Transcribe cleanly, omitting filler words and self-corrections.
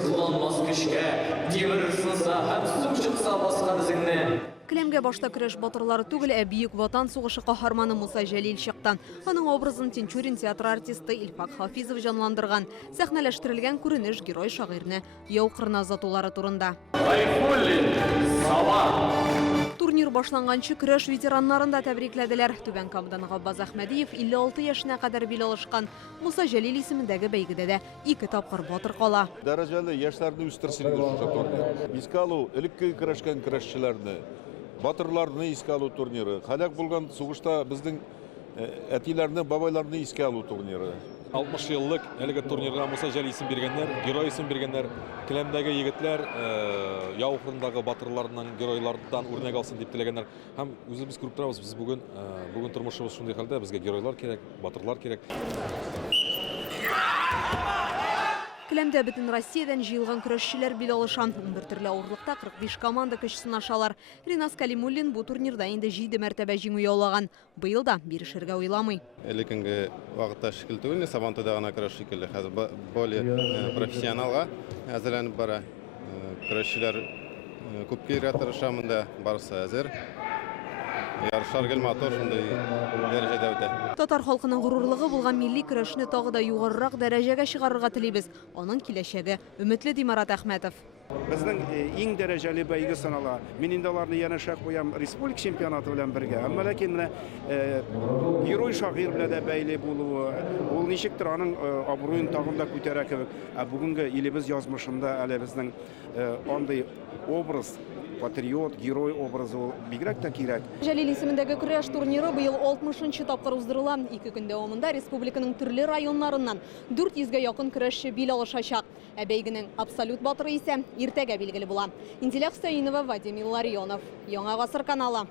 сызыланмас күшке, темір сынса һәм су шықса басқан ізіңнен. Кілемге башта күреш батырлары түгел, Бүйік Ватан сугышы каһарманы Муса Жәлил чыккан. Аның образын Тинчурин театр артисты Илфак Хафизов жанландырган. Сәхнәләштерелгән күренеш герой шагыйрьне яу кырына озатулары турында. Турнир башланганчы көрәш ветераннарын да тәбрикләделәр. Түбән Камадан Габбас Әхмәдиев 56 яшенә кадәр бил алышкан. Муса Жәлил исемендәге бәйгедә дә 2 тапкыр батыр кала. Дәрәҗәле яшьләрне үстерсен турнир. Искалу элекке көрәшкән көрәшчеләрне, батырларны искә алу турниры. Халак булган сугышта безнең әтиләрне, бабайларны искә алу турниры. 60 еллык әлеге турнирга Муса Жәлил исем биргәннәр, герой исем биргәннәр, Келәмдәге егетләр яу кырындагы батырларның геройлардан үрнәк алсын дип теләгәннәр. Һәм үзебез күреп торабыз, без бүген тормышыбыз шундый хәлдә, безгә геройлар кирәк, батырлар кирәк. Келәмдә бөтен Россиядән җыелган көрәшчеләр бил алышан. 11 төрле авырлыкта 45 команда көч сынашалар. Ринас Калимуллин бу турнирда инде 7 мәртәбә җиңү яулаган. Быел да бирешергә уйламый. Элеккенге вакытта шикел түгел, Сабантуйда гына көрәш шикелле. Хәзер более профессионалга әзерләнеп бара. Көрәшчеләр күпкә тырышамын да, барысы әзер. Ярышлар гел-матур шундый дәрәҗәдә үтә. Татар халкының горурлыгы булган милли көрәшне тагы да югарырак дәрәҗәгә чыгарырга телибез. Аның киләчәге өметле, ди Марат Әхмәтов. Безнең иң дәрәҗәле бәйге санала. Мин инде аларны яна шәк куям республик чемпионаты белән бергә. Әмма ләкин герой шагыйрь белән дә бәйле булуы, ул ничектер аның абруен тагын да күтәрә кебек. Бүгенге илебез язмышында әле безнең андый образ, патриот, герой образы бигрәк тә кирәк. Жәлил исемендәге көрәш турниры быел 60-нчы тапкыр уздырыла. 2 көн дәвамында республиканың төрле районнарыннан 400-гә якын көрәшче бил алышачак. Ә бәйгенең абсолют батыры исә иртәгә билгеле була. Интеллект Саинова, Вадим Илларионов. Яңа гасыр каналы.